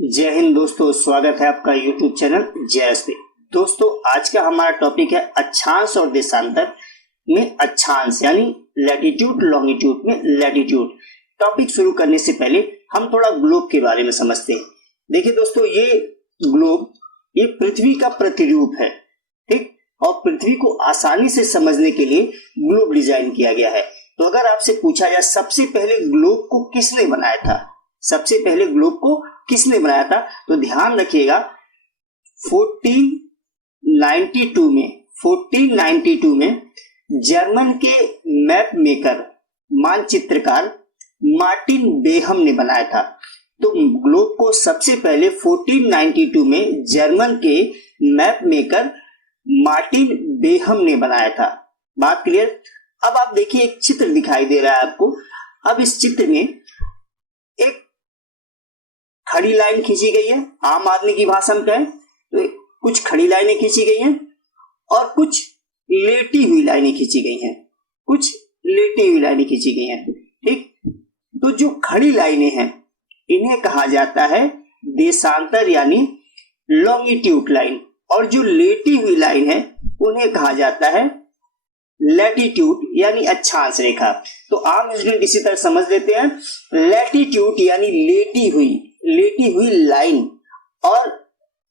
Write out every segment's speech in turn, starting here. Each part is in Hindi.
जय हिंद दोस्तों, स्वागत है आपका YouTube चैनल जय। दोस्तों आज का हमारा टॉपिक है अक्षांश और देशांतर में अक्षांश यानी लैटिट्यूड, लॉन्गिट्यूड में लैटिट्यूड। टॉपिक शुरू करने से पहले हम थोड़ा ग्लोब के बारे में समझते हैं। देखिए दोस्तों, ये ग्लोब ये पृथ्वी का प्रतिरूप है, ठीक। और पृथ्वी को आसानी से समझने के लिए ग्लोब डिजाइन किया गया है। तो अगर आपसे पूछा जाए सबसे पहले ग्लोब को किसने बनाया था, सबसे पहले ग्लोब को किसने बनाया था, तो ध्यान रखिएगा 1492 में जर्मन के मैप मेकर मानचित्रकार मार्टिन बेहम ने बनाया था। तो ग्लोब को सबसे पहले 1492 में जर्मन के मैप मेकर मार्टिन बेहम ने बनाया था। बात क्लियर। अब आप देखिए एक चित्र दिखाई दे रहा है आपको। अब इस चित्र में एक खड़ी लाइन खींची गई है, आम आदमी की भाषा में कहें तो कुछ खड़ी लाइनें खींची गई हैं और कुछ लेटी हुई लाइनें खींची गई हैं, कुछ लेटी हुई लाइनें खींची गई हैं, ठीक। तो जो खड़ी लाइनें हैं इन्हें कहा जाता है देशांतर यानी लॉन्गिट्यूड लाइन, और जो लेटी हुई लाइन है उन्हें कहा जाता है लैटिट्यूड यानी अक्षांश रेखा। तो आम स्टूडेंट इसी तरह समझ लेते हैं, लैटिट्यूड यानी लेटी हुई लाइन और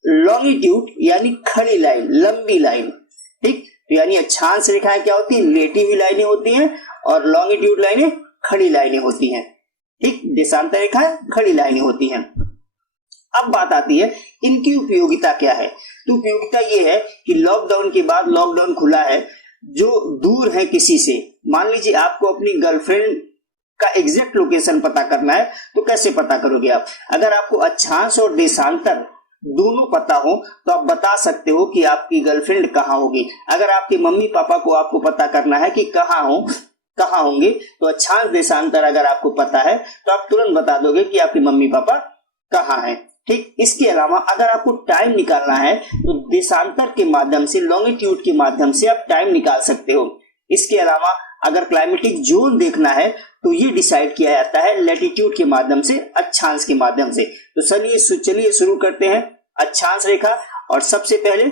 लॉन्गिट्यूड यानी खड़ी लाइन, लंबी लाइन, ठीक। तो यानी अक्षांश रेखाएं क्या होती है, लेटी हुई लाइनें होती हैं और लॉन्गिट्यूड लाइनें खड़ी लाइनें होती हैं, ठीक। देशांतर रेखाएं खड़ी लाइनें होती हैं। अब बात आती है इनकी उपयोगिता क्या है। तो उपयोगिता ये है कि लॉकडाउन के बाद, लॉकडाउन खुला है, जो दूर है किसी से, मान लीजिए आपको अपनी गर्लफ्रेंड का एग्जैक्ट लोकेशन पता करना है, तो कैसे पता करोगे आप। अगर आपको अक्षांश और देशांतर दोनों पता हो तो आप बता सकते हो कि आपकी गर्लफ्रेंड कहाँ होगी। अगर आपके मम्मी पापा को आपको पता करना है कि कहाँ होंगे, तो अक्षांश देशांतर अगर आपको पता है तो आप तुरंत बता दोगे कि आपके मम्मी पापा कहाँ हैं, ठीक। इसके अलावा अगर आपको टाइम निकालना है तो देशांतर के माध्यम से, लॉन्गिट्यूड के माध्यम से आप टाइम निकाल सकते हो। इसके अलावा अगर क्लाइमेटिक जोन देखना है तो ये डिसाइड किया जाता है लैटिट्यूड के माध्यम से, अक्षांश के माध्यम से। तो चलिए शुरू करते हैं अक्षांश रेखा। और सबसे पहले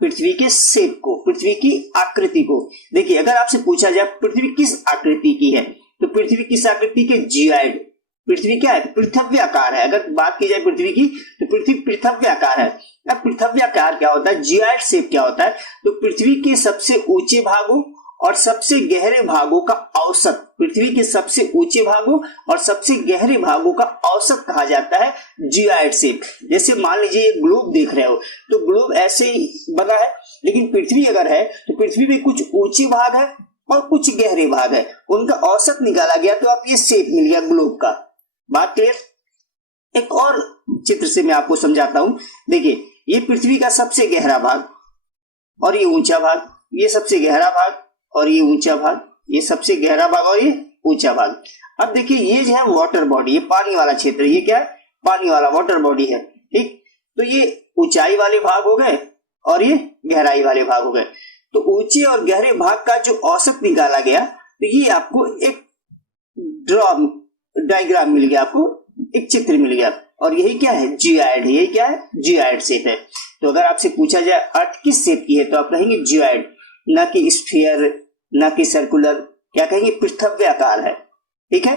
पृथ्वी के शेप को, पृथ्वी की आकृति को देखिए। अगर आपसे पूछा जाए पृथ्वी किस आकृति की है, तो पृथ्वी किस आकृति के, जियोइड। पृथ्वी क्या है, पृथ्व्याकार है। अगर बात की जाए पृथ्वी की तो पृथ्वी पृथ्व्याकार है। अब पृथ्व्याकार क्या होता है, जियोइड शेप क्या होता है, तो पृथ्वी के सबसे ऊंचे भागों और सबसे गहरे भागों का औसत, पृथ्वी के सबसे ऊंचे भागों और सबसे गहरे भागों का औसत कहा जाता है जियोइड शेप। जैसे मान लीजिए एक ग्लोब देख रहे हो, तो ग्लोब ऐसे ही बना है, लेकिन पृथ्वी अगर है तो पृथ्वी में कुछ ऊंचे भाग है और कुछ गहरे भाग है, उनका औसत निकाला गया तो आप ये शेप मिल गया ग्लोब का। बात क्लियर। एक और चित्र से मैं आपको समझाता हूं। देखिए ये पृथ्वी का सबसे गहरा भाग और ये ऊंचा भाग, ये सबसे गहरा भाग और ये ऊंचा भाग, ये सबसे गहरा भाग और ये ऊंचा भाग। अब देखिए ये जो है वाटर बॉडी, ये पानी वाला क्षेत्र, ये क्या है, पानी वाला वाटर बॉडी है, ठीक। तो ये ऊंचाई वाले भाग हो गए और ये गहराई वाले भाग हो गए। तो ऊंचे और गहरे भाग का जो औसत निकाला गया, तो ये आपको एक डायग्राम मिल गया, आपको एक चित्र मिल गया। और यही क्या है, जियोइड है। यही क्या है, जियोइड शेप है। तो अगर आपसे पूछा जाए अर्थ किस शेप की है, तो आप कहेंगे जियोइड, ना कि स्फीयर, ना कि सर्कुलर, क्या कहेंगे, पृथ्व्याकार है, ठीक है।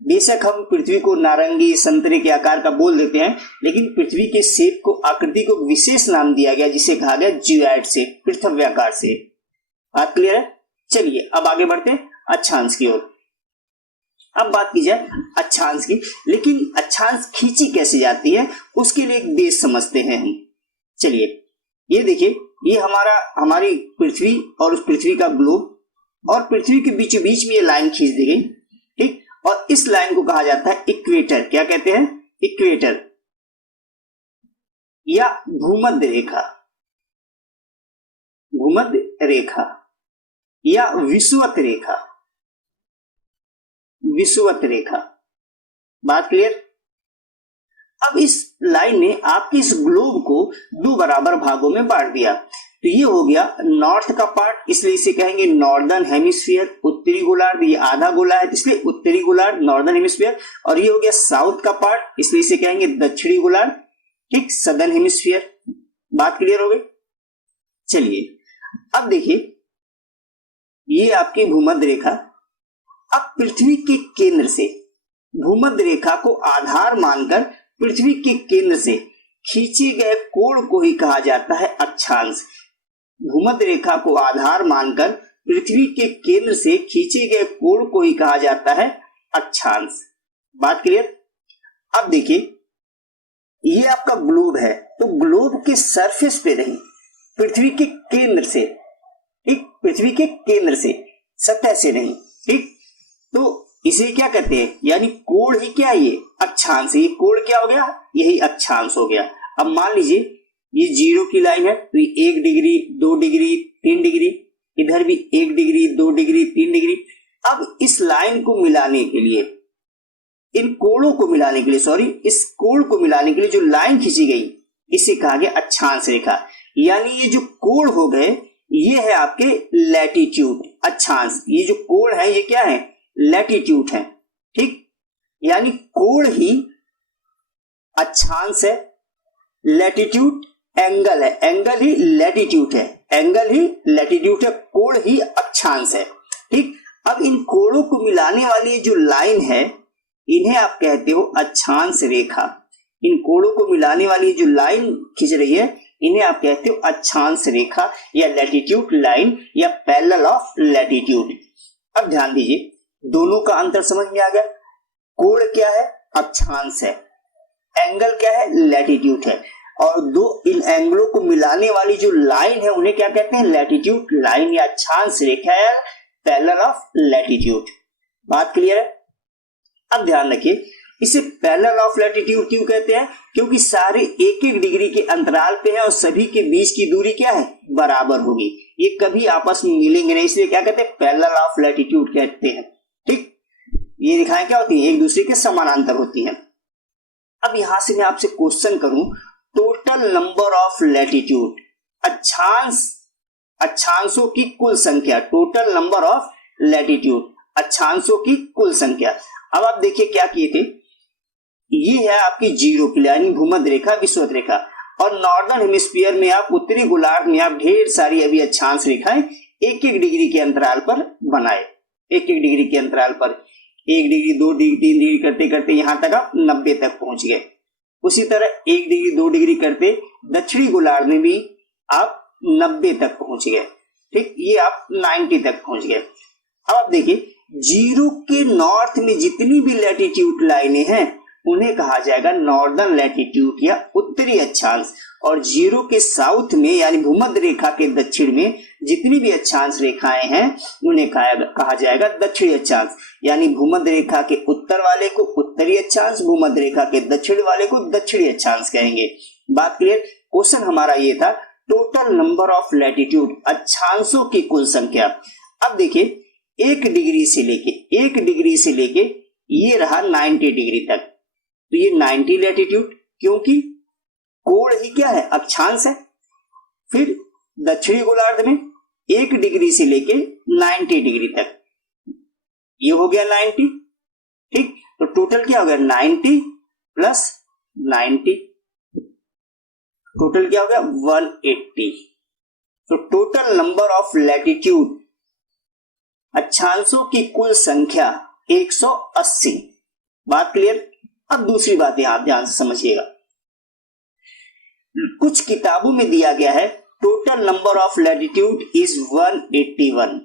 बेशक हम पृथ्वी को नारंगी, संतरे के आकार का बोल देते हैं, लेकिन पृथ्वी के शेप को, आकृति को विशेष नाम दिया गया जिसे कहा गया जियोइड शेप, पृथ्व्याकार शेप। बात क्लियर है। चलिए अब आगे बढ़ते हैं अक्षांश की ओर। अब बात की जाए अक्षांश की, लेकिन अक्षांश खींची कैसे जाती है उसके लिए एक बेस समझते हैं हम। चलिए ये देखिए, ये हमारी पृथ्वी और उस पृथ्वी का ग्लोब, और पृथ्वी के बीचों बीच में ये लाइन खींच दी गई, ठीक। और इस लाइन को कहा जाता है इक्वेटर। क्या कहते हैं, इक्वेटर या भूमध्य रेखा, भूमध्य रेखा या विषुवत रेखा, विषुवत रेखा। बात क्लियर। अब इस लाइन ने आपके इस ग्लोब को दो बराबर भागों में बांट दिया। तो ये हो गया नॉर्थ का पार्ट, इसलिए इसे कहेंगे नॉर्दर्न हेमिस्फीयर। उत्तरी गोलार्ध, ये आधा गोला है इसलिए उत्तरी गोलार्ध, नॉर्दर्न हेमिस्फीयर। और ये हो गया साउथ का पार्ट, इसलिए इसे कहेंगे दक्षिणी गोलार्ध, ठीक, सदर्न हेमिस्फीयर। बात क्लियर हो गई। चलिए अब देखिए, ये आपकी भूमध्य रेखा। अब पृथ्वी के केंद्र से भूमध्य रेखा को आधार मानकर पृथ्वी के केंद्र से खींचे गए कोण को ही कहा जाता है अक्षांश। भूमध्य रेखा को आधार मानकर पृथ्वी के केंद्र से खींचे गए कोण को ही कहा जाता है अक्षांश। बात क्लियर। अब देखिए, ये आपका ग्लोब है, तो ग्लोब के सरफेस पे नहीं, पृथ्वी के केंद्र से, ठीक, पृथ्वी के केंद्र से, सतह से नहीं, ठीक। तो इसे क्या कहते हैं, यानी कोण ही क्या है, ये अक्षांश। ये कोण क्या हो गया, यही अक्षांश हो गया। अब मान लीजिए ये 0 की लाइन है, तो 1 डिग्री 2 डिग्री 3 डिग्री, इधर भी 1 डिग्री 2 डिग्री 3 डिग्री। अब इस लाइन को मिलाने के लिए, इन कोणों को मिलाने के लिए, सॉरी, इस कोण को मिलाने के लिए जो लाइन खींची गई, इसे कहा गया अक्षांश रेखा। यानी ये जो कोण हो गए, ये है आपके लैटिट्यूड, अक्षांश। ये जो कोण है ये क्या है, लैटिट्यूड है, ठीक। यानी कोण ही अक्षांश है, लैटिट्यूड एंगल है, एंगल ही लैटिट्यूड है, एंगल ही लैटिट्यूड है, कोण ही अक्षांश है, ठीक। अब इन कोणों को मिलाने वाली जो लाइन है, इन्हें आप कहते हो अक्षांश रेखा। इन कोणों को मिलाने वाली जो लाइन खींच रही है, इन्हें आप कहते हो अक्षांश रेखा या लैटिट्यूड लाइन या पैरेलल ऑफ लैटिट्यूड। अब ध्यान दीजिए, दोनों का अंतर समझ में आ गया। कोण क्या है, अक्षांश है, एंगल क्या है, लैटिट्यूड है, और दो इन एंगलों को मिलाने वाली जो लाइन है उन्हें क्या कहते हैं, लैटिट्यूड लाइन या अक्षांश रेखा या पैरेलल ऑफ लैटिट्यूड। बात क्लियर है। अब ध्यान रखिए, इसे पैरेलल ऑफ लैटिट्यूड क्यों कहते हैं, क्योंकि सारे 1-1 डिग्री के अंतराल पे है और सभी के बीच की दूरी क्या है, बराबर होगी। ये कभी आपस में मिलेंगे नहीं, इसलिए क्या कहते हैं, पैरेलल ऑफ लैटिट्यूड कहते हैं, ठीक। ये रेखाएं क्या होती हैं, एक दूसरे के समानांतर होती हैं। अब यहां से मैं आपसे क्वेश्चन करूं, टोटल नंबर ऑफ लैटिट्यूड, अक्षांशों की कुल संख्या, टोटल नंबर ऑफ लैटिट्यूड, अक्षांशों की कुल संख्या। अब आप देखिए क्या किए थे, ये है आपकी 0 की लाइन, भूमध्य रेखा, विषुवत रेखा, और नॉर्दर्न हेमिस्फीयर में आप, उत्तरी गोलार्ध में आप ढेर सारी अभी अक्षांश रेखाएं 1-1 डिग्री के अंतराल पर बनाए, 1-1 डिग्री के अंतराल पर, 1 डिग्री 2 डिग्री 3 डिग्री करते करते यहां तक आप 90 तक पहुंच गए। उसी तरह 1 डिग्री 2 डिग्री करते दक्षिणी गोलार्ध में भी आप 90 तक पहुंच गए, ठीक, ये आप 90 तक पहुंच गए। अब आप देखिए, 0 के नॉर्थ में जितनी भी लैटिट्यूड लाइनें हैं उन्हें कहा जाएगा नॉर्दर्न लैटिट्यूड या उत्तरी अक्षांश, और 0 के साउथ में यानी भूमध्य रेखा के दक्षिण में जितनी भी अक्षांश रेखाएं हैं उन्हें कहा जाएगा दक्षिणी अक्षांश। यानी भूमध्य रेखा के उत्तर वाले को उत्तरी अक्षांश, भूमध्य रेखा के दक्षिण वाले को दक्षिणी अक्षांश कहेंगे। बात क्लियर। क्वेश्चन हमारा ये था, टोटल नंबर ऑफ लैटिट्यूड, अक्षांशों की कुल संख्या। अब देखिए, 1 डिग्री से लेके ये रहा 90 डिग्री तक, तो ये 90 लैटिट्यूड, क्योंकि कोण ही क्या है, अक्षांश है। फिर दक्षिणी गोलार्ध में 1 डिग्री से लेके 90 डिग्री तक, ये हो गया 90, ठीक। तो टोटल क्या हो गया, 90 प्लस 90, टोटल क्या हो गया 180। तो टोटल नंबर ऑफ लैटिट्यूड, अक्षांशों की कुल संख्या 180। बात क्लियर। अब दूसरी बात यहां ध्यान से समझिएगा, कुछ किताबों में दिया गया है total number of latitude is 181,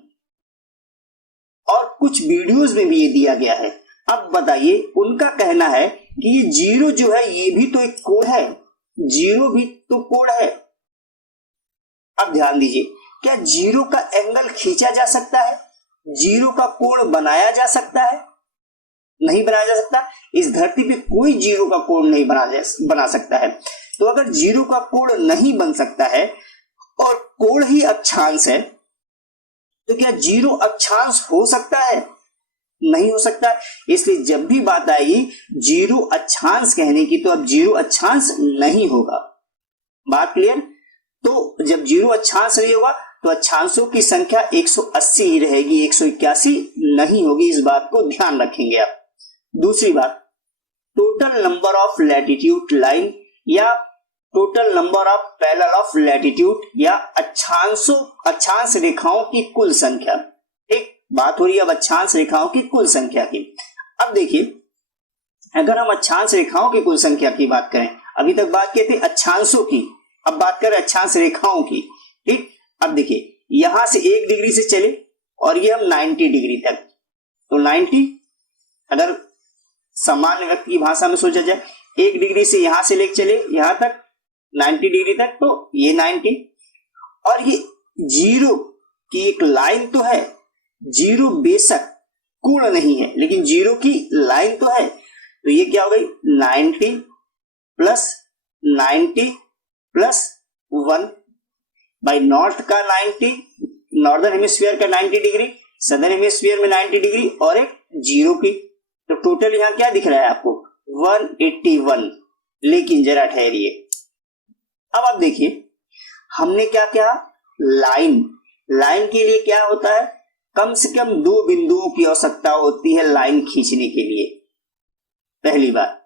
और कुछ वीडियोस में भी ये दिया गया है। अब बताइए, उनका कहना है कि ये 0 जो है ये भी तो एक कोण है, 0 भी तो कोण है। अब ध्यान दीजिए, क्या 0 का एंगल खींचा जा सकता है, 0 का कोण बनाया जा सकता है? नहीं बनाया जा सकता। इस धरती पे कोई 0 का कोण नहीं बना सकता है। तो अगर 0 का कोण नहीं बन सकता है और कोण ही अक्षांश है, तो क्या 0 अक्षांश हो सकता है? नहीं हो सकता। इसलिए जब भी बात आएगी 0 अक्षांश कहने की, तो अब 0 अक्षांश नहीं होगा। बात क्लियर। तो जब 0 अक्षांश नहीं होगा तो अक्षांशों की संख्या 180 ही रहेगी, 181 नहीं होगी। इस बात को ध्यान रखेंगे आप। दूसरी बात, total number of latitude line या total number of parallel of latitude या अक्षांश रेखाओं की कुल संख्या। ठीक, बात हो रही है अब अक्षांश रेखाओं की कुल संख्या की। अब देखिए, अगर हम अक्षांश रेखाओं की कुल संख्या की बात करें, अभी तक बात की थी अक्षांशों की, अब बात करें अक्षांश रेखाओं की। ठीक, अब देखिए यहां से 1 डिग्री से चले और ये हम 90 डिग्री तक, तो 90 अगर सामान्य व्यक्ति की भाषा में सोचा जाए, 1 डिग्री से यहां से लेकर चले यहां तक 90 डिग्री तक, तो ये 90, और ये 0 की एक लाइन तो है, 0 बेशक कोण नहीं है लेकिन 0 की लाइन तो है, तो ये क्या हो गई 90 प्लस 90 प्लस 1 बाई नॉर्थ का 90, नॉर्दर्न हेमिस्फीयर का 90 डिग्री, सदर्न हेमिस्फीयर में 90 डिग्री और एक 0 की, तो टोटल यहां क्या दिख रहा है आपको 181। लेकिन जरा ठहरिए, अब आप देखिए हमने क्या किया, लाइन के लिए क्या होता है, कम से कम 2 बिंदुओं की आवश्यकता होती है लाइन खींचने के लिए, पहली बात।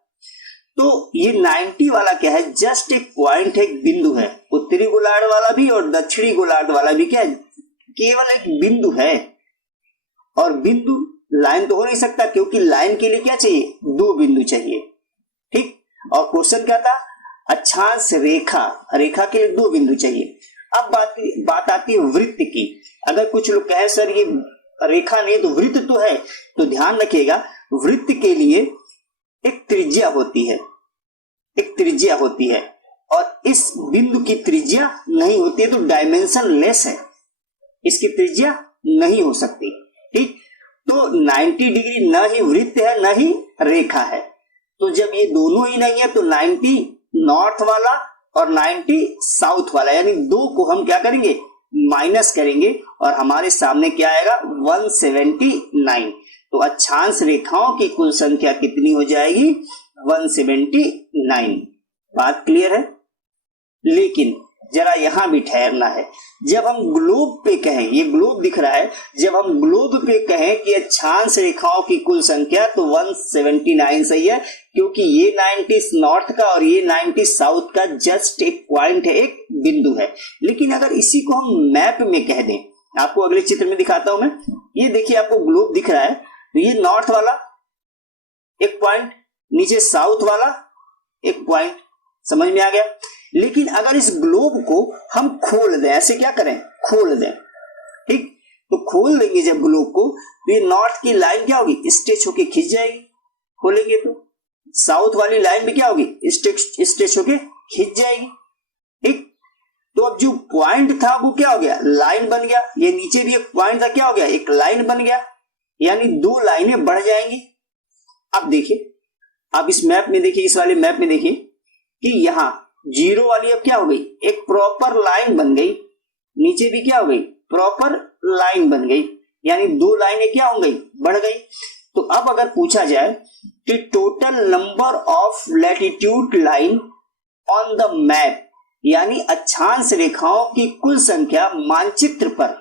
तो ये 90 वाला क्या है, जस्ट एक पॉइंट है, एक बिंदु है, उत्तरी गोलार्ध वाला भी और दक्षिणी गोलार्ध वाला भी क्या है, केवल एक बिंदु है, और बिंदु लाइन तो हो नहीं सकता क्योंकि लाइन के लिए क्या चाहिए 2 बिंदु चाहिए। ठीक, और क्वेश्चन क्या था, अक्षांश रेखा के लिए 2 बिंदु चाहिए। अब बात आती है वृत्त की। अगर कुछ लोग कहे सर ये रेखा नहीं तो वृत्त तो है, तो ध्यान रखिएगा वृत्त के लिए एक त्रिज्या होती है, और इस बिंदु की त्रिज्या नहीं होती है, तो डायमेंशन लेस है, इसकी त्रिज्या नहीं हो सकती। ठीक, तो 90 डिग्री न ही वृत्त है न ही रेखा है, तो जब ये दोनों ही नहीं है तो 90 नॉर्थ वाला और 90 साउथ वाला, यानी 2 को हम क्या करेंगे माइनस करेंगे और हमारे सामने क्या आएगा 179। तो अक्षांश रेखाओं की कुल संख्या कितनी हो जाएगी 179। बात क्लियर है? लेकिन जरा यहां भी ठहरना है, जब हम ग्लोब पे कहें, ये ग्लोब दिख रहा है, जब हम ग्लोब पे कहें कि अक्षांश रेखाओं की कुल संख्या तो 179 सही है, क्योंकि ये 90 नॉर्थ का और ये 90 साउथ का जस्ट एक पॉइंट है, एक बिंदु है। लेकिन अगर इसी को हम मैप में कह दें, आपको अगले चित्र में दिखाता हूं मैं, ये देखिए आपको ग्लोब दिख रहा है, तो ये नॉर्थ वाला एक पॉइंट, नीचे साउथ वाला एक पॉइंट, समझ में आ गया। लेकिन अगर इस ग्लोब को हम खोल दें, ऐसे क्या करें खोल दें, ठीक, तो खोल देंगे जब ग्लोब को, तो ये नॉर्थ की लाइन क्या होगी स्ट्रेच होके खिंच जाएगी, खोलेंगे तो साउथ वाली लाइन भी क्या होगी स्ट्रेच होके खिंच जाएगी। ठीक, तो अब जो पॉइंट था वो क्या हो गया लाइन बन गया, ये नीचे भी एक पॉइंट था क्या हो गया एक लाइन बन गया, यानी 2 लाइनें बढ़ जाएंगी। अब देखिए, आप इस मैप में देखिए, इस वाले मैप में देखिए कि यहां 0 वाली अब क्या हो गई एक प्रॉपर लाइन बन गई, नीचे भी क्या हो गई प्रॉपर लाइन बन गई, यानी 2 लाइनें क्या हो गई बढ़ गई। तो अब अगर पूछा जाए कि total number of latitude line on the map, यानी अक्षांश रेखाओं की कुल संख्या मानचित्र पर,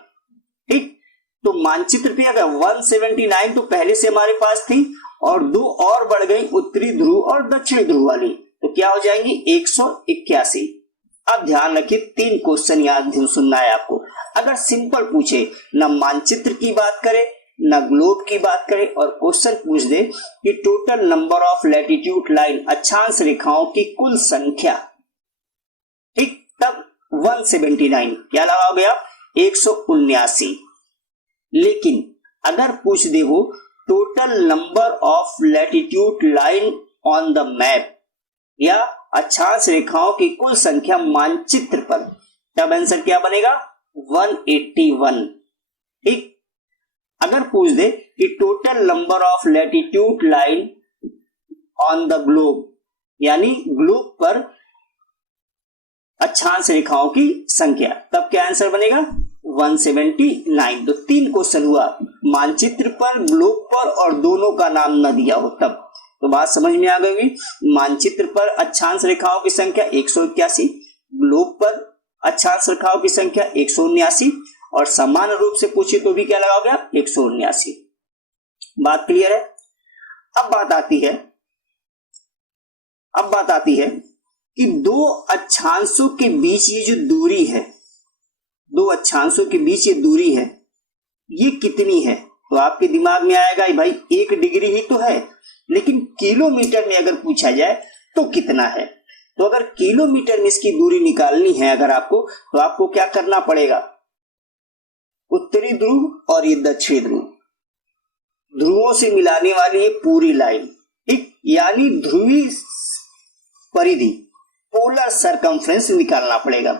ठीक, तो मानचित्र पे अगर 179 तो पहले से हमारे पास थी और 2 और बढ़ गई उत्तरी ध्रुव और दक्षिणी ध्रुव वाली, तो क्या हो जाएंगी 181। अब ध्यान रखिए 3 क्वेश्चन याद सुनना है आपको। अगर सिंपल पूछे, न मानचित्र की बात करे न ग्लोब की बात करे और क्वेश्चन पूछ दे कि total number of latitude line अक्षांश रेखाओं की कुल संख्या, ठीक, तब 179 क्या लगाओगे आप 179। लेकिन अगर पूछ दे वो total number of latitude line on the map या अक्षांश रेखाओं की कुल संख्या मानचित्र पर, तब आंसर क्या बनेगा 181। ठीक, अगर पूछ दे कि total number of latitude line on the globe, यानी ग्लोब पर अक्षांश रेखाओं की संख्या, तब क्या आंसर बनेगा 179। तो 3 क्वेश्चन हुआ, मानचित्र पर, ग्लोब पर और दोनों का नाम न दिया हो तब। तो बात समझ में आ गई, मानचित्र पर अक्षांश रेखाओं की संख्या 181, ग्लोब पर अक्षांश रेखाओं की संख्या 179 और समान रूप से पूछे तो भी क्या लगाओगे आप 179। बात क्लियर है? अब बात आती है कि दो अक्षांशों के बीच ये जो दूरी है, दो अक्षांशों के बीच ये दूरी है, ये कितनी है? तो आपके दिमाग में आएगा भाई 1 डिग्री ही तो है, लेकिन किलोमीटर में अगर पूछा जाए तो कितना है? तो अगर किलोमीटर में इसकी दूरी निकालनी है अगर आपको, तो आपको क्या करना पड़ेगा? उत्तरी ध्रुव और ये दक्षिणी ध्रुव, ध्रुवों से मिलाने वाली ये पूरी लाइन, ठीक, यानी ध्रुवीय परिधि, पोलर सरकमफ्रेंस निकालना पड़ेगा।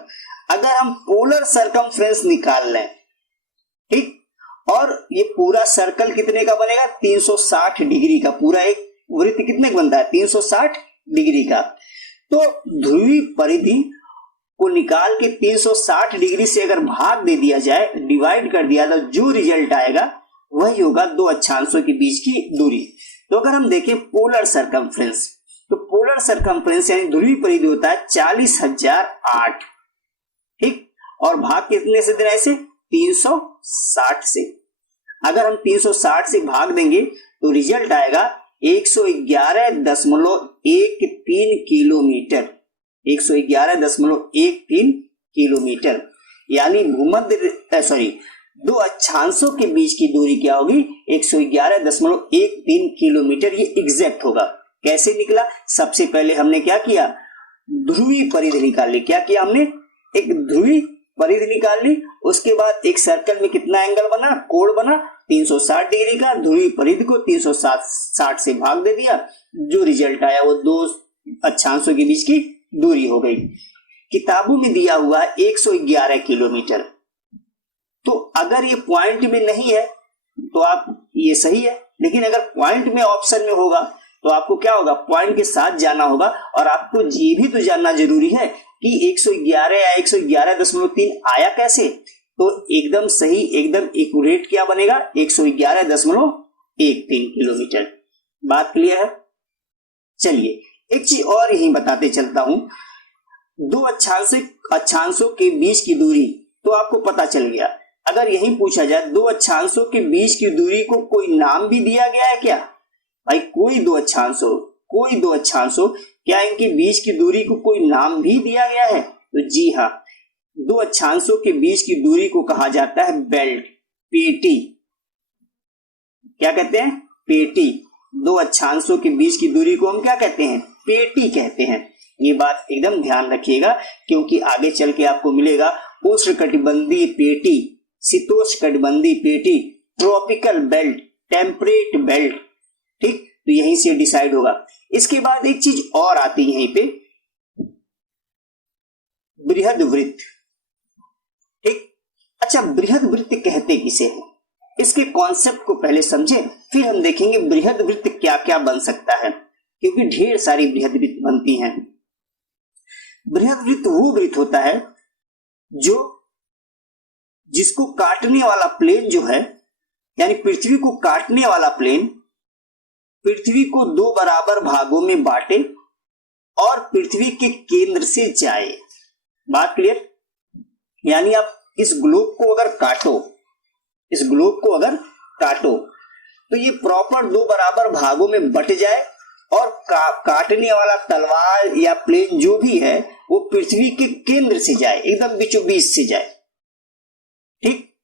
अगर हम पोलर सरकमफ्रेंस निकाल लें, ठीक, और ये पूरा सर्कल कितने का बनेगा? 360 डिग्री का। पूरा एक वृत्त कितने का बनता है? 360 डिग्री का। तो ध्रुवीय परिधि को निकाल के 360 डिग्री से अगर भाग दे दिया जाए, डिवाइड कर दिया, तो जो रिजल्ट आएगा वही होगा दो अक्षांशों के बीच की दूरी। तो अगर हम देखें पोलर सरकमफ्रेंस, तो पोलर सरकमफ्रेंस यानी ध्रुवीय परिधि होता है 40,008, ठीक, और भाग कितने से देना है इसे? 360 से। अगर हम 360 से भाग देंगे तो रिजल्ट आएगा 111.13 किलोमीटर, 111.13 किलोमीटर, यानी भूमध्य दो अक्षांशों के बीच की दूरी क्या होगी? 111.13 किलोमीटर। ये एग्जैक्ट होगा। कैसे निकला? सबसे पहले हमने क्या किया? ध्रुवीय परिधि निकाल ली। क्या किया हमने? एक ध्रुवीय परिधि निकाल ली। उसके बाद एक सर्कल में कितना एंगल बना? कोण बना 360 डिग्री का। ध्रुवीय परिधि को 360 से भाग दे दिया, जो रिजल्ट आया वो दो अक्षांशों के बीच की दूरी हो गई। किताबों में दिया हुआ 111 किलोमीटर। तो अगर ये पॉइंट में नहीं है तो आप ये सही है, लेकिन अगर पॉइंट में ऑप्शन में होगा तो आपको क्या होगा? पॉइंट के साथ जाना होगा। और आपको ये भी तो जानना जरूरी है कि 111 या 111.3 आया कैसे। तो एकदम सही, एकदम एक्यूरेट क्या बनेगा? 111.13 किलोमीटर। बात क्लियर है? चलिए एक चीज और यही बताते चलता हूं। दो अक्षांशों के बीच की दूरी तो आपको पता चल गया। अगर यही पूछा जाए दो अक्षांशों के बीच की दूरी को कोई नाम भी दिया गया है क्या? भाई कोई दो अक्षांशों क्या इनके बीच की दूरी को कोई नाम भी दिया गया है? तो जी हाँ, दो अक्षांशों के बीच की दूरी को कहा जाता है बेल्ट, पेटी। क्या कहते हैं? पेटी। दो अक्षांशों के बीच की दूरी को हम क्या कहते हैं? पेटी कहते हैं। ये बात एकदम ध्यान रखिएगा, क्योंकि आगे चल के आपको मिलेगा उष्णकटिबंधीय पेटी, शीतोष्णकटिबंधीय पेटी, ट्रॉपिकल बेल्ट, टेम्परेट बेल्ट, ठीक। तो यहीं से डिसाइड होगा। इसके बाद एक चीज और आती है यहीं पे, बृहद वृत्त, ठीक। अच्छा, बृहद वृत्त कहते किसे हैं? इसके कॉन्सेप्ट को पहले समझें, फिर हम देखेंगे बृहद वृत्त क्या क्या बन सकता है, क्योंकि ढेर सारी बृहद वृत्त बनती हैं। बृहद वृत्त वो वृत्त होता है जिसको काटने वाला प्लेन जो है, यानी पृथ्वी को काटने वाला प्लेन पृथ्वी को दो बराबर भागों में बांटे और पृथ्वी के केंद्र से जाए। बात क्लियर? यानी आप इस ग्लोब को अगर काटो तो ये प्रॉपर दो बराबर भागों में बट जाए और काटने वाला तलवार या प्लेन जो भी है वो पृथ्वी के केंद्र से जाए, एकदम बीचों बीच से जाए, ठीक।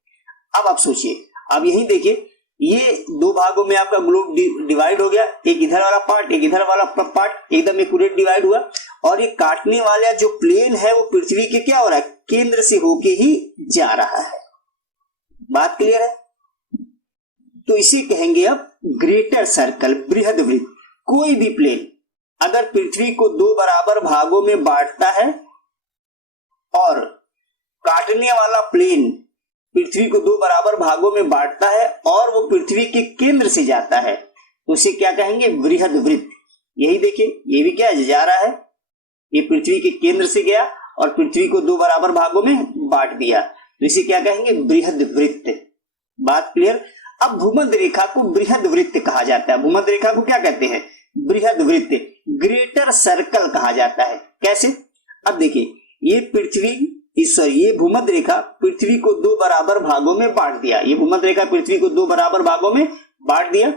अब आप सोचिए, अब यही देखिए, ये दो भागों में आपका ग्लोब डिवाइड हो गया, एक इधर वाला पार्ट, एक इधर वाला पार्ट, एकदम एक्यूरेट डिवाइड हुआ। और ये काटने वाला जो प्लेन है वो पृथ्वी के क्या हो रहा है? केंद्र से होके ही जा रहा है। बात क्लियर है? तो इसे कहेंगे अब ग्रेटर सर्कल, बृहद वृत्त। कोई भी प्लेन अगर पृथ्वी को दो बराबर भागों में बांटता है और काटने वाला प्लेन पृथ्वी को दो बराबर भागों में बांटता है और वो पृथ्वी के केंद्र से जाता है, तो उसे क्या कहेंगे? बृहद वृत्त। यही देखिए, ये भी क्या जा रहा है? ये पृथ्वी के केंद्र से गया और पृथ्वी को दो बराबर भागों में बांट दिया, तो इसे क्या कहेंगे? बृहद वृत्त। बात क्लियर? अब भूमध्य रेखा को बृहद वृत्त कहा जाता है। भूमध्य रेखा को क्या कहते हैं? बृहद वृत्त, ग्रेटर सर्कल कहा जाता है। कैसे? अब देखिए, ये भूमध्य रेखा पृथ्वी को दो बराबर भागों में बांट दिया। ये भूमध्य रेखा पृथ्वी को दो बराबर भागों में बांट दिया,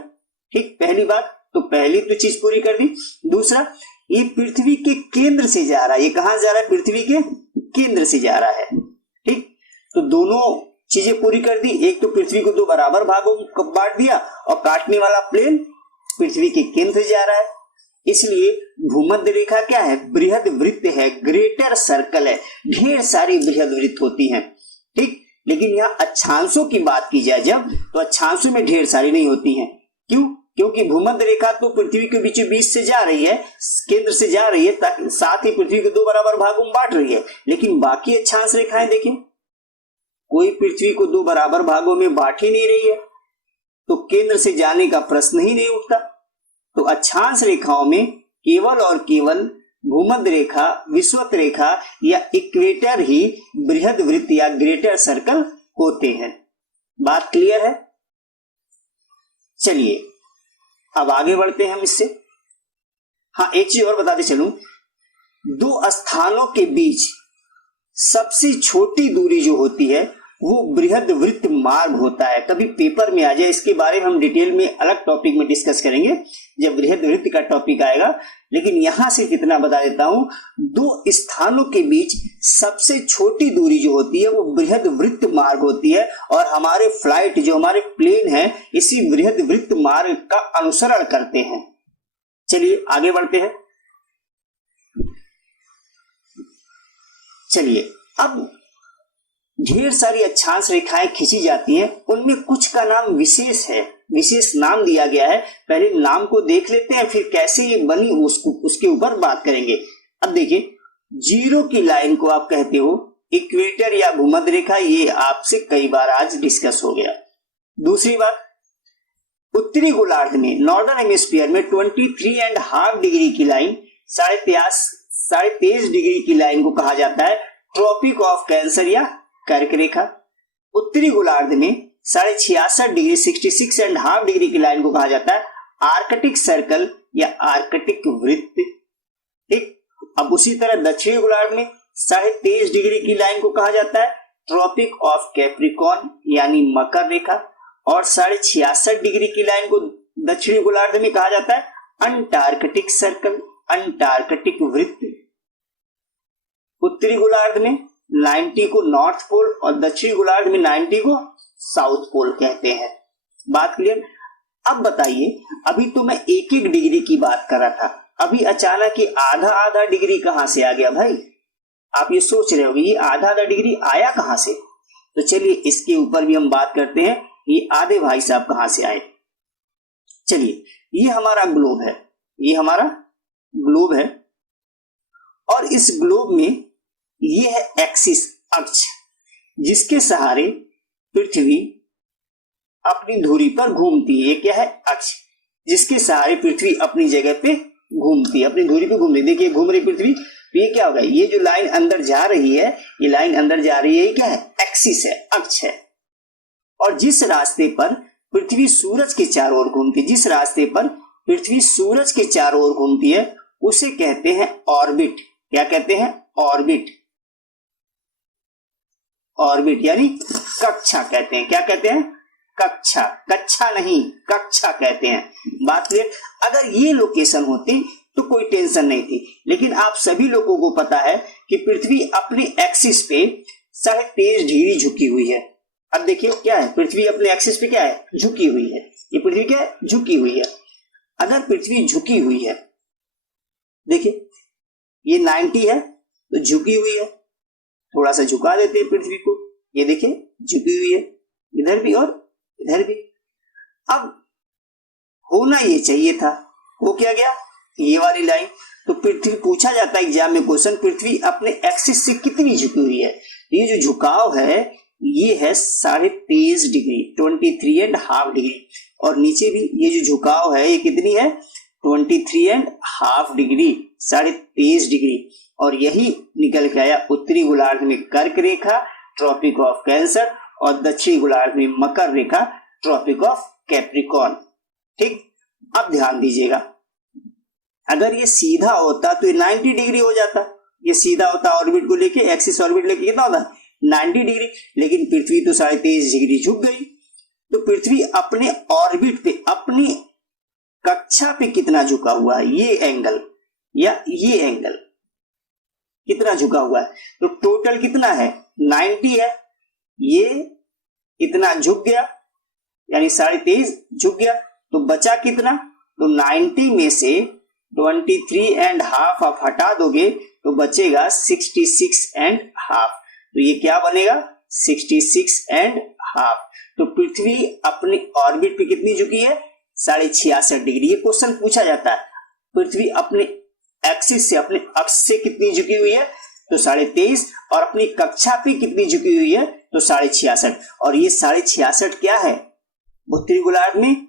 ठीक। पहली बात, तो पहली तो चीज पूरी कर दी। दूसरा, ये पृथ्वी के केंद्र से जा रहा है। ये कहां जा रहा है? पृथ्वी के केंद्र से जा रहा है। ठीक, तो दोनों चीजें पूरी कर दी। एक तो पृथ्वी को दो बराबर भागों में बांट दिया और काटने वाला प्लेन पृथ्वी के केंद्र से जा रहा है। इसलिए भूमध्य रेखा क्या है? बृहद वृत्त है, ग्रेटर सर्कल है। ढेर सारी बृहद वृत्त होती हैं। ठीक, लेकिन यहाँ अक्षांशों की बात की जाए जब, तो अक्षांशों में ढेर सारी नहीं होती हैं। क्यों? क्योंकि भूमध्य रेखा तो पृथ्वी के बीचों बीच से जा रही है, केंद्र से जा रही है, ताकि साथ ही पृथ्वी को दो बराबर भागों में बांट रही है। लेकिन बाकी अक्षांश रेखाएं देखें, कोई पृथ्वी को दो बराबर भागों में बांट ही नहीं रही है, तो केंद्र से जाने का प्रश्न ही नहीं उठता। तो अक्षांश रेखाओं में केवल और केवल भूमध्य रेखा, विषुवत रेखा या इक्वेटर ही बृहद वृत्त या ग्रेटर सर्कल होते हैं। बात क्लियर है? चलिए अब आगे बढ़ते हैं हम इससे। हाँ, एक चीज और बताते चलूं, दो स्थानों के बीच सबसे छोटी दूरी जो होती है वो बृहद वृत्त मार्ग होता है। कभी पेपर में आ जाए, इसके बारे में हम डिटेल में अलग टॉपिक में डिस्कस करेंगे जब बृहद वृत्त का टॉपिक आएगा। लेकिन यहां से कितना बता देता हूं, दो स्थानों के बीच सबसे छोटी दूरी जो होती है वो बृहद वृत्त मार्ग होती है। और हमारे फ्लाइट जो हमारे प्लेन है इसी बृहद वृत्त मार्ग का अनुसरण करते हैं। चलिए आगे बढ़ते हैं। चलिए, अब ढेर सारी अक्षांश रेखाएं खींची जाती हैं, उनमें कुछ का नाम विशेष है, विशेष नाम दिया गया है। पहले नाम को देख लेते हैं, फिर कैसे ये बनी उसके ऊपर बात करेंगे। अब देखिए, जीरो की लाइन को आप कहते हो इक्वेटर या भूमध्य रेखा, ये आपसे कई बार आज डिस्कस हो गया। दूसरी बात, उत्तरी गोलार्ध में, नॉर्दर्न हेमिस्फीयर में 23.5 डिग्री की लाइन, 23.5 डिग्री की लाइन को कहा जाता है ट्रॉपिक ऑफ कैंसर या कर्क रेखा। उत्तरी गोलार्ध में 66.5 डिग्री, 66.5 डिग्री की लाइन को कहा जाता है आर्कटिक सर्कल या आर्कटिक वृत्त। ठीक, अब उसी तरह दक्षिणी गोलार्ध में 23.5 डिग्री की लाइन को कहा जाता है ट्रॉपिक ऑफ कैप्रिकॉर्न यानी मकर रेखा। और 66.5 डिग्री की लाइन को दक्षिणी गोलार्ध में कहा जाता है अंटार्कटिक सर्कल, अंटार्कटिक वृत्त। उत्तरी गोलार्ध में 90 को नॉर्थ पोल और दक्षिणी गोलार्ध में 90 को साउथ पोल कहते हैं। बात क्लियर? अब बताइए, अभी तो मैं एक एक डिग्री की बात कर रहा था, अभी अचानक ये आधा आधा डिग्री कहां से आ गया भाई? आप ये सोच रहे होंगे ये आधा आधा डिग्री आया कहां से? तो चलिए इसके ऊपर भी हम बात करते हैं, ये आधे भाई साहब कहां से आए। चलिए, ये हमारा ग्लोब है, ये हमारा ग्लोब है और इस ग्लोब में ये है एक्सिस, अक्ष, जिसके सहारे पृथ्वी अपनी धुरी पर घूमती है। ये क्या है? अक्ष, जिसके सहारे पृथ्वी अपनी जगह पे घूमती है, अपनी धुरी पे घूम रही। देखिए घूम रही पृथ्वी, तो ये क्या होगा? ये जो लाइन अंदर जा रही है, ये लाइन अंदर जा रही है, ये क्या है? एक्सिस है, अक्ष है। और जिस रास्ते पर पृथ्वी सूरज के चारों ओर घूमती है, जिस रास्ते पर पृथ्वी सूरज के चारों ओर घूमती है उसे कहते हैं ऑर्बिट। क्या कहते हैं? ऑर्बिट। ऑर्बिट यानी कक्षा कहते हैं। क्या कहते हैं? कक्षा, कक्षा नहीं कक्षा कहते हैं। बात क्लियर? अगर ये लोकेशन होती तो कोई टेंशन नहीं थी, लेकिन आप सभी लोगों को पता है कि पृथ्वी अपने एक्सिस पे 23.5 डिग्री झुकी हुई है। अब देखिए क्या है, पृथ्वी अपने एक्सिस पे क्या है? झुकी हुई है। ये पृथ्वी क्या है? झुकी हुई है। अगर पृथ्वी झुकी हुई है, देखिए ये 90 है तो झुकी हुई है, थोड़ा सा झुका देते हैं पृथ्वी को, ये देखिए झुकी हुई है, इधर भी और इधर भी। अब होना ये चाहिए था, वो क्या गया? ये वाली लाइन। तो पृथ्वी, पूछा जाता है एग्जाम में क्वेश्चन, पृथ्वी अपने एक्सिस से कितनी झुकी हुई है? ये जो झुकाव है ये है 23.5 डिग्री, 23.5 डिग्री। और नीचे भी ये जो झुकाव है ये कितनी है? 23.5 डिग्री, 23.5 डिग्री। और यही निकल के आया उत्तरी गोलार्ध में कर्क रेखा, ट्रॉपिक ऑफ कैंसर, और दक्षिणी गोलार्ध में मकर रेखा, ट्रॉपिक ऑफ कैप्रिकॉर्न। ठीक, अब ध्यान दीजिएगा, अगर ये सीधा होता तो ये 90 डिग्री हो जाता। ये सीधा होता ऑर्बिट को लेके, एक्सिस ऑर्बिट लेके कितना होता? 90 डिग्री। लेकिन पृथ्वी तो 23.5 डिग्री झुक गई। तो पृथ्वी अपने ऑर्बिट पे, अपनी कक्षा पे कितना झुका हुआ है? ये एंगल, या ये एंगल कितना झुका हुआ है, तो टोटल कितना है 90 है, ये इतना झुक गया यानी 23.5 झुक गया, तो बचा कितना, तो 90 में से 23.5 आप हटा दोगे तो बचेगा 66.5, तो ये क्या बनेगा 66.5। तो पृथ्वी अपने ऑर्बिट पे कितनी झुकी है 66.5 डिग्री। ये क्वेश्चन पूछा जाता है पृथ्वी अपने एक्सिस से अपने अक्ष से कितनी झुकी हुई है, तो 23.5, और अपनी कक्षा पे कितनी झुकी हुई है, तो 66.5। और ये 66.5 क्या है, उत्तरी गोलार्ध में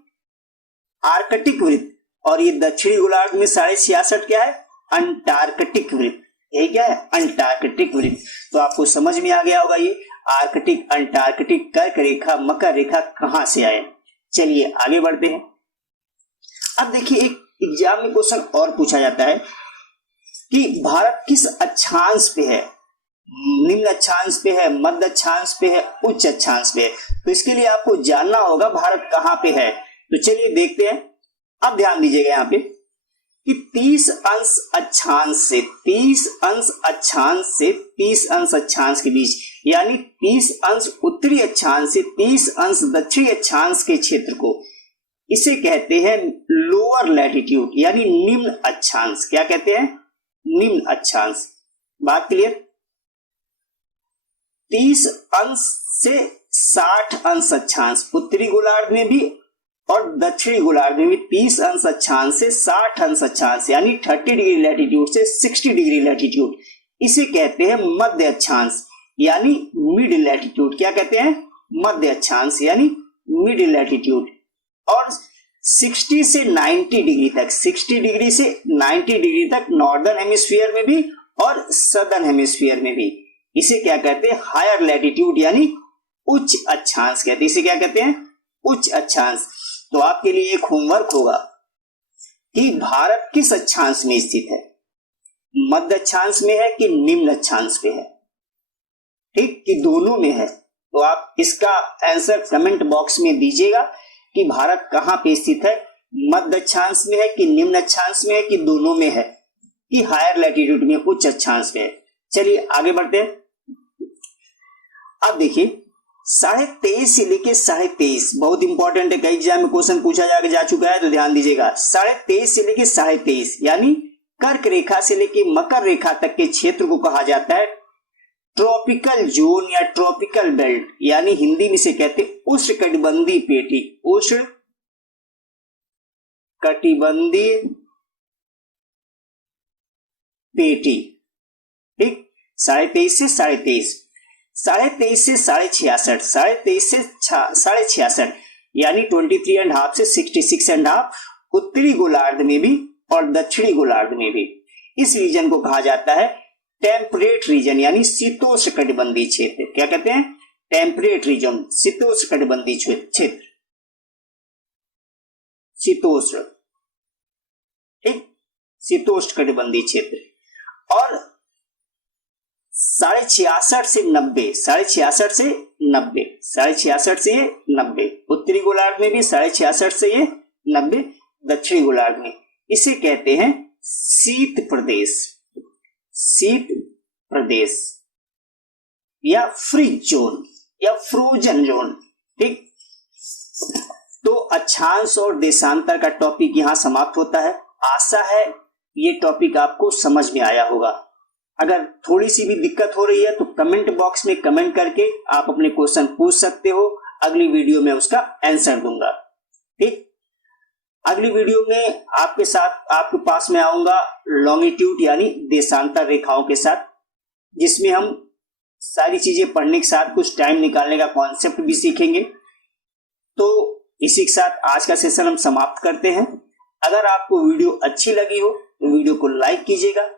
आर्कटिक वृत्त, और ये दक्षिणी गोलार्ध में 66.5 क्या है, अंटार्कटिक वृत्त। ये क्या है, अंटार्कटिक वृत्त। तो आपको समझ में आ गया होगा ये आर्कटिक, अंटार्कटिक, कर्क रेखा, मकर रेखा कहां से आए। चलिए आगे बढ़ते हैं। अब देखिए एक एग्जाम में क्वेश्चन और पूछा जाता है कि भारत किस अक्षांश पे है, निम्न अक्षांश पे है, मध्य अक्षांश पे है, उच्च अक्षांश पे है। तो इसके लिए आपको जानना होगा भारत कहां पे है। तो चलिए देखते हैं। अब ध्यान दीजिएगा यहाँ पे कि 30 अंश अक्षांश से 30 अंश अक्षांश से 30 अंश अक्षांश के बीच, यानी 30 अंश उत्तरी अक्षांश से 30 अंश दक्षिणी अक्षांश के क्षेत्र को इसे कहते हैं लोअर लैटिट्यूड, यानी निम्न अक्षांश। क्या कहते हैं, निम्न अक्षांश। बात क्लियर। 30 अंश से 60 अंश अक्षांश उत्तरी गोलार्ध में भी और दक्षिणी गोलार्ध में भी 30 अंश अक्षांश से 60 अंश अक्षांश, यानी 30 डिग्री लैटिट्यूड से 60 डिग्री लैटिट्यूड, इसे कहते हैं मध्य अक्षांश, यानी मिड लैटिट्यूड। क्या कहते हैं, मध्य अक्षांश यानी मिड लैटिट्यूड। और 60 से 90 डिग्री तक, 60 डिग्री से 90 डिग्री तक नॉर्दर्न हेमिस्फीयर में भी और सदर्न हेमिस्फीयर में भी, इसे क्या कहते हैं, हायर लैटिट्यूड यानी उच्च अक्षांश कहते हैं। इसे क्या कहते हैं, उच्च अक्षांश। तो आपके लिए एक होमवर्क होगा कि भारत किस अक्षांश में स्थित है, मध्य अक्षांश में है कि निम्न अक्षांश पे है, ठीक, कि दोनों में है। तो आप इसका आंसर कमेंट बॉक्स में दीजिएगा कि भारत कहां पे स्थित है, मध्य अक्षांश में है कि निम्न अक्षांश में है कि दोनों में है कि हायर लैटिट्यूड में, उच्च अक्षांश में है। चलिए आगे बढ़ते हैं। अब देखिए 23.5 से लेके 23.5 बहुत इंपॉर्टेंट है, कई एग्जाम में क्वेश्चन पूछा जा चुका है, तो ध्यान दीजिएगा। 23.5 से लेके 23.5 यानी कर्क रेखा से लेके मकर रेखा तक के क्षेत्र को कहा जाता है ट्रॉपिकल जोन या ट्रॉपिकल बेल्ट, यानी हिंदी में से कहते हैं उष्णकटिबंधीय पेटी, उष्णकटिबंधीय पेटी, ठीक। 23.5 से 23.5, 23.5 से 66.5, 23.5 से 66.5 यानी 23.5 से 66.5 उत्तरी गोलार्ध में भी और दक्षिणी गोलार्ध में भी। इस रीजन को कहा जाता है टेम्परेट रीजन यानी शीतोष्णकटिबंधीय क्षेत्र। क्या कहते हैं, टेम्परेट रीजन, शीतोष्णकटिबंधीय क्षेत्र, शीतोष्ण, ठीक, शीतोष्णकटिबंधीय क्षेत्र। और 66.5 से 90, 66.5 से 90, 66.5 से ये 90 उत्तरी गोलार्ध में भी, 66.5 से ये 90 दक्षिणी गोलार्ध में। इसे कहते हैं शीत प्रदेश, शीत प्रदेश या फ्रीज जोन या फ्रोजन जोन, ठीक। तो अक्षांश और देशांतर का टॉपिक यहां समाप्त होता है। आशा है ये टॉपिक आपको समझ में आया होगा। अगर थोड़ी सी भी दिक्कत हो रही है तो कमेंट बॉक्स में कमेंट करके आप अपने क्वेश्चन पूछ सकते हो, अगली वीडियो में उसका आंसर दूंगा, ठीक। अगली वीडियो में आपके साथ आपके पास में आऊंगा लॉन्गिट्यूड यानी देशांतर रेखाओं के साथ, जिसमें हम सारी चीजें पढ़ने के साथ कुछ टाइम निकालने का कॉन्सेप्ट भी सीखेंगे। तो इसी के साथ आज का सेशन हम समाप्त करते हैं। अगर आपको वीडियो अच्छी लगी हो तो वीडियो को लाइक कीजिएगा,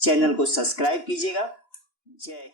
चैनल को सब्सक्राइब कीजिएगा। जय हिंद।